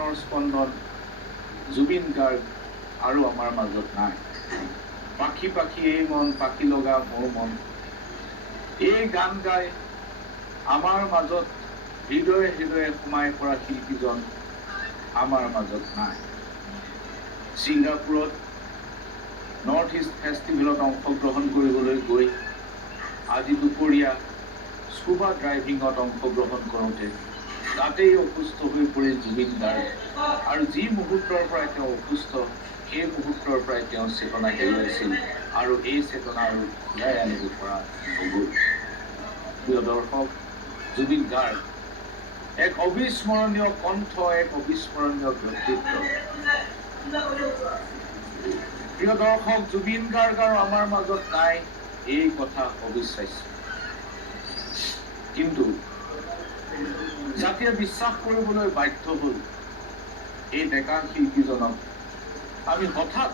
প্ৰাণৰ স্পন্দন জুবিন গাৰ্গ আৰু আমাৰ মাজত নাই। পাখি পাখি এই মন, পাখি লগা মোৰ মন, এই গান গাই আমাৰ মাজত হৃদয়ে হৃদয়ে সোমাই পৰা শিল্পীজন আমাৰ মাজত নাই। ছিংগাপুৰত নৰ্থ ইষ্ট ফেষ্টিভেলত অংশগ্ৰহণ কৰিবলৈ গৈ আজি দুপৰীয়া স্কুবা ড্ৰাইভিঙত অংশগ্ৰহণ কৰোঁতে তাতেই অসুস্থ হৈ পৰিল জুবিন গাৰ্গ। আৰু যি মুহূৰ্তৰ পৰাই তেওঁ অসুস্থ, সেই মুহূৰ্তৰ পৰাই তেওঁ চেতনা হেৰুৱাইছিল আৰু এই চেতনা আৰু ঘূৰাই আনিব পৰা নগ'ল। প্ৰিয় দৰ্শক, জুবিন গাৰ্গ এক অবিস্মৰণীয় কণ্ঠ, এক অবিস্মৰণীয় ব্যক্তিত্ব। প্ৰিয় দৰ্শক, জুবিন গাৰ্গ আৰু আমাৰ মাজত নাই, এই কথা অবিশ্বাস্য। কিন্তু জাতিয়ে বিশ্বাস কৰিবলৈ বাধ্য হ'ল এই ডেকা শিল্পীজনক আমি হঠাৎ